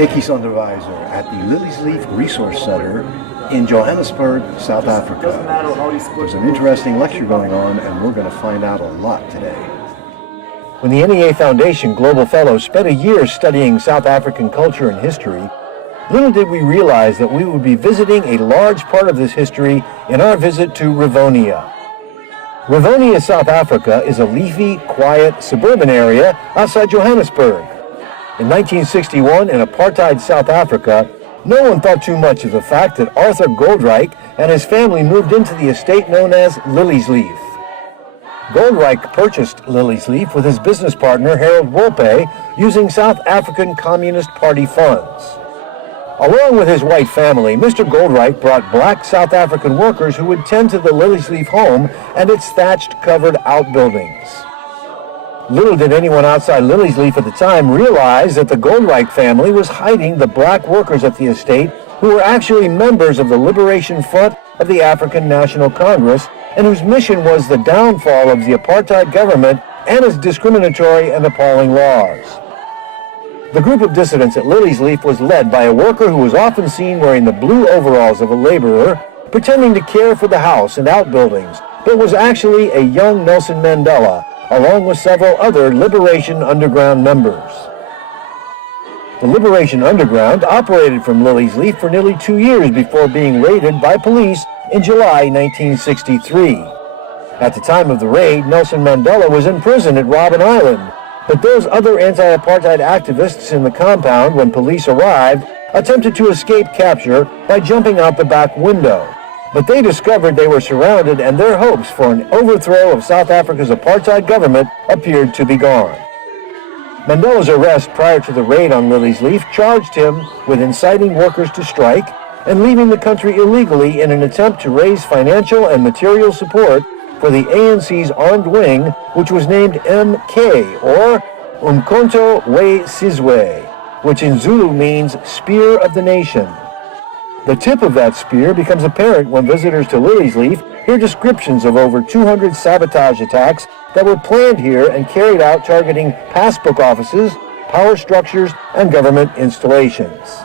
Ekis Onderwyser at the Liliesleaf Resource Center in Johannesburg, South Africa. There's an interesting lecture going on, and we're going to find out a lot today. When the NEA Foundation Global Fellows spent a year studying South African culture and history, little did we realize that we would be visiting a large part of this history in our visit to Rivonia. Rivonia, South Africa is a leafy, quiet, suburban area outside Johannesburg. In 1961, in apartheid South Africa, no one thought too much of the fact that Arthur Goldreich and his family moved into the estate known as Liliesleaf. Goldreich purchased Liliesleaf with his business partner Harold Wolpe using South African Communist Party funds. Along with his white family, Mr. Goldreich brought black South African workers who would tend to the Liliesleaf home and its thatched covered outbuildings. Little did anyone outside Liliesleaf at the time realize that the Goldreich family was hiding the black workers at the estate who were actually members of the Liberation Front of the African National Congress and whose mission was the downfall of the apartheid government and its discriminatory and appalling laws. The group of dissidents at Liliesleaf was led by a worker who was often seen wearing the blue overalls of a laborer, pretending to care for the house and outbuildings, but was actually a young Nelson Mandela, along with several other Liberation Underground members. The Liberation Underground operated from Liliesleaf for nearly 2 years before being raided by police in July 1963. At the time of the raid, Nelson Mandela was in prison at Robben Island, but those other anti-apartheid activists in the compound, when police arrived, attempted to escape capture by jumping out the back window. But they discovered they were surrounded, and their hopes for an overthrow of South Africa's apartheid government appeared to be gone. Mandela's arrest prior to the raid on Liliesleaf charged him with inciting workers to strike and leaving the country illegally in an attempt to raise financial and material support for the ANC's armed wing, which was named MK, or Umkhonto we Sizwe, which in Zulu means Spear of the Nation. The tip of that spear becomes apparent when visitors to Liliesleaf hear descriptions of over 200 sabotage attacks that were planned here and carried out targeting passbook offices, power structures, and government installations.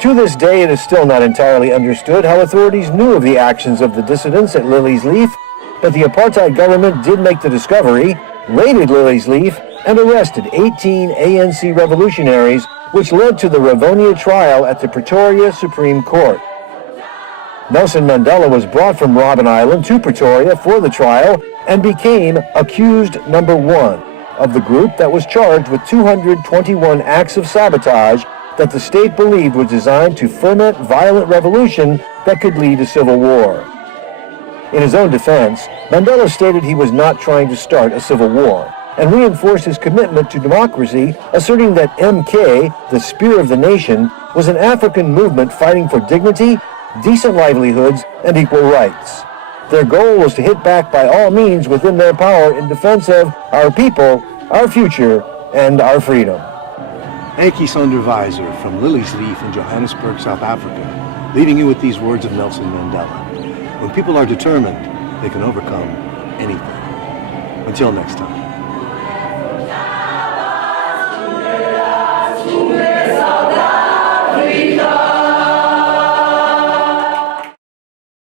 To this day, it is still not entirely understood how authorities knew of the actions of the dissidents at Liliesleaf, but the apartheid government did make the discovery, raided Liliesleaf, and arrested 18 ANC revolutionaries, which led to the Rivonia trial at the Pretoria Supreme Court. Nelson Mandela was brought from Robben Island to Pretoria for the trial and became accused number 1 of the group that was charged with 221 acts of sabotage that the state believed was designed to ferment violent revolution that could lead to civil war. In his own defense, Mandela stated he was not trying to start a civil war, and reinforced his commitment to democracy, asserting that MK, the Spear of the Nation, was an African movement fighting for dignity, decent livelihoods, and equal rights. Their goal was to hit back by all means within their power in defense of our people, our future, and our freedom. Ekis Onderwyser from Liliesleaf in Johannesburg, South Africa, leaving you with these words of Nelson Mandela. When people are determined, they can overcome anything. Until next time.